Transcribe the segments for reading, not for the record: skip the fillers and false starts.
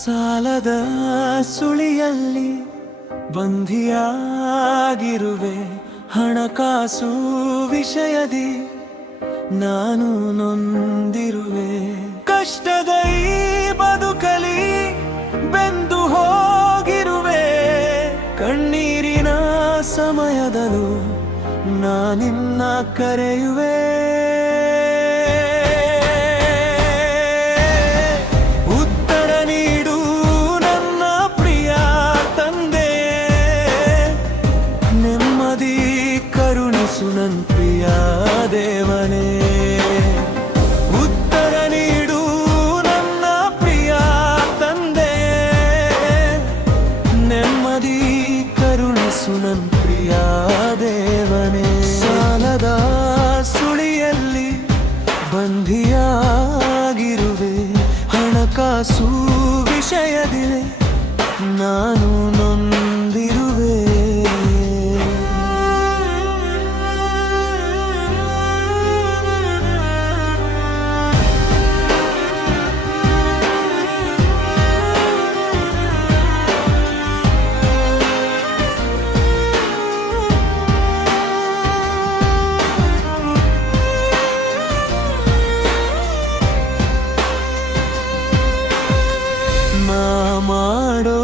ಸಾಲದ ಸುಳಿಯಲ್ಲಿ ಬಂಧಿಯಾಗಿರುವೆ, ಹಣಕಾಸು ವಿಷಯದಿ ನಾನು ನೊಂದಿರುವೆ. ಕಷ್ಟದ ಈ ಬದುಕಲಿ ಬೆಂದು ಹೋಗಿರುವೆ, ಕಣ್ಣೀರಿನ ಸಮಯದಲ್ಲೂ ನಾನಿನ್ನ ಕರೆಯುವೆ. ಉತ್ತರ ನೀಡು ನನ್ನ ಪ್ರಿಯ ತಂದೆ, ನೆಮ್ಮದಿ ಕರುಣಿಸು ನನ್ನ ಪ್ರಿಯ ದೇವನೇ. ಉತ್ತರ ನೀಡು ನನ್ನ ಪ್ರಿಯ ತಂದೆ, ನೆಮ್ಮದಿ ಕರುಣಿಸು ನನ್ನ ಪ್ರಿಯ ದೇವನೇ. ಸಾಲದ ಸುಳಿಯಲ್ಲಿ ಬಂಧಿಯಾಗಿರುವೆ, ಹಣಕಾಸು ವಿಷಯದಿ ನಾನು ನೊಂದಿರುವೆ. ಮಾಡೋ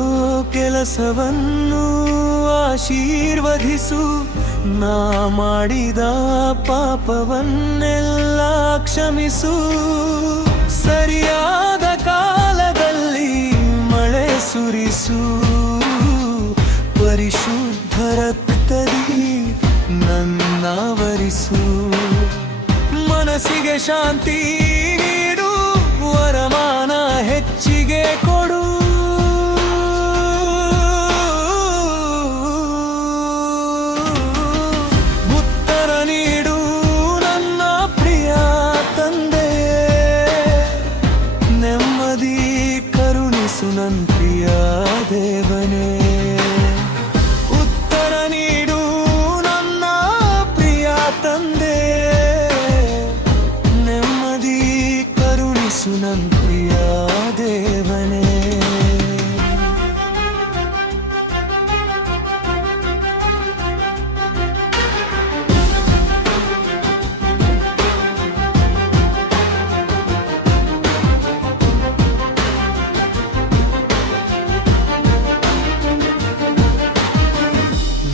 ಕೆಲಸವನ್ನು ಆಶೀರ್ವದಿಸು, ನಾ ಮಾಡಿದ ಪಾಪವನ್ನೆಲ್ಲ ಕ್ಷಮಿಸು. ಸರಿಯಾದ ಕಾಲದಲ್ಲಿ ಮಳೆ ಸುರಿಸು, ಪರಿಶುದ್ಧ ರಕ್ತದಿ ನನ್ನವರಿಸು. ಮನಸ್ಸಿಗೆ ಶಾಂತಿ ನೀಡು, ವರಮಾನ ಹೆಚ್ಚಿಗೆ ಕೊಡು. ಉತ್ತರ ನೀಡು ನನ್ನ ಪ್ರಿಯ ತಂದೆ, ನೆಮ್ಮದಿ ಕರುಣಿಸು ನನ್ನ ಪ್ರಿಯ ದೇವನೇ. ಉತ್ತರ ನೀಡು ನನ್ನ ಪ್ರಿಯ ತಂದೆ, ನೆಮ್ಮದಿ ಕರುಣಿಸು ನನ್ನ ಪ್ರಿಯ ದೇವನೇ.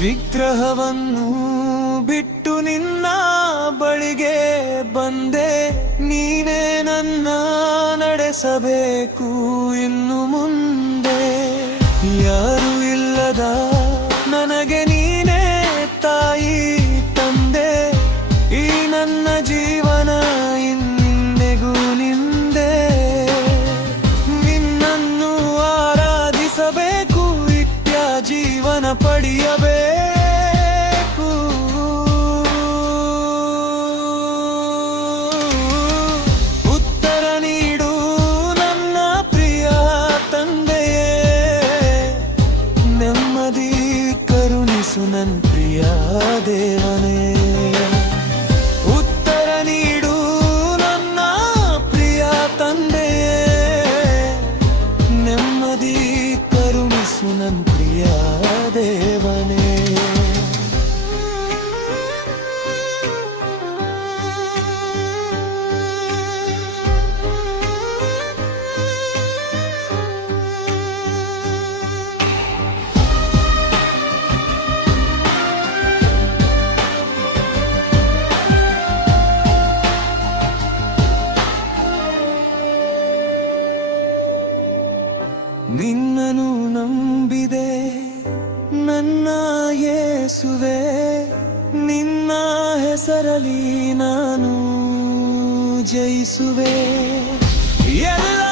ವಿಗ್ರಹವನ್ನು ಬಿಟ್ಟು ನಿನ್ನ ಬಳಿಗೆ ಬಂದೆ, ನೀನೇ ನನ್ನ ನಡೆಸಬೇಕು ಇನ್ನು ಮುಂದೆ. ಯಾರು ಇಲ್ಲದ ನನಗೆ ನೀನೇ ತಾಯಿ ತಂದೆ, ಈ ನನ್ನ ಜೀವನ ಇನ್ನೆಗೂ ನಿಂದೆ. ನಿನ್ನನ್ನು ಆರಾಧಿಸಬೇಕು, ನಿತ್ಯ ಜೀವನ ಪಡೆಯಬೇಕು. ಉತ್ತರ ನೀಡು ನನ್ನ ಪ್ರಿಯ ತಂದೆಯೇ, ನೆಮ್ಮದಿ ಕರುಣಿಸು ನನ್ನ ಪ್ರಿಯ ದೇವನೇ. ಉತ್ತರ ನೀಡು ನನ್ನ ಪ್ರಿಯ ತಂದೆಯೇ, ನೆಮ್ಮದಿ ಕರುಣಿಸು ನನ್ನ ಪ್ರಿಯ ದೇವನೇ. ನಿನ್ನನು ನಂಬಿದೆ ನನ್ನ ಯೇಸುವೆ, ನಿನ್ನ ಹೆಸರಲಿ ನಾನು ಜಯಿಸುವೆ. ಎಲ್ಲ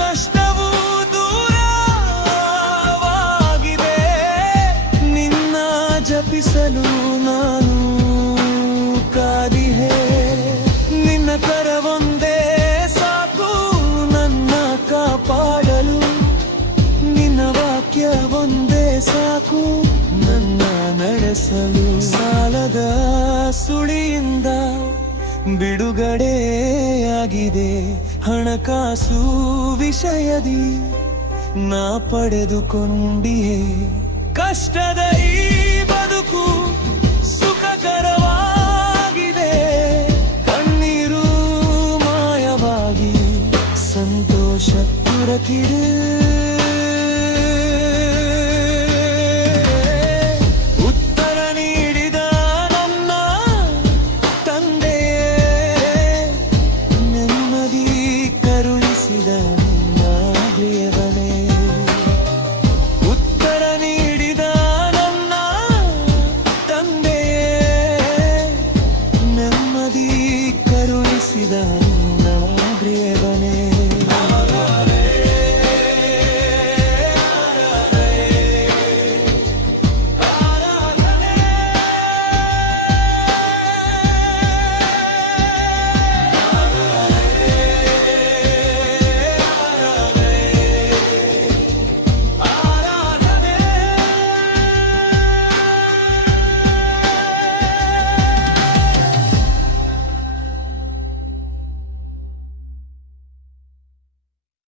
ಕಷ್ಟವೂ ದೂರವಾಗಿದೆ, ನಿನ್ನ ಜಪಿಸಲು ನಾನು ಕಾದಿಹೆ. ನಿನ್ನ ಕರವೊಂದೇ ಸಾಕು ನನ್ನ ಕಾಪಾಡಲು, ನಿನ್ನ ವಾಕ್ಯ ಒಂದೇ ಸಾಕು ನನ್ನ ನಡೆಸಲು. ಸಾಲದ ಸುಳಿಯಿಂದ ಬಿಡುಗಡೆಯಾಗಿದೆ, ಹಣಕಾಸು ವಿಷಯದಿ ನಾ ಪಡೆದುಕೊಂಡಿಯೇ ಕಷ್ಟದ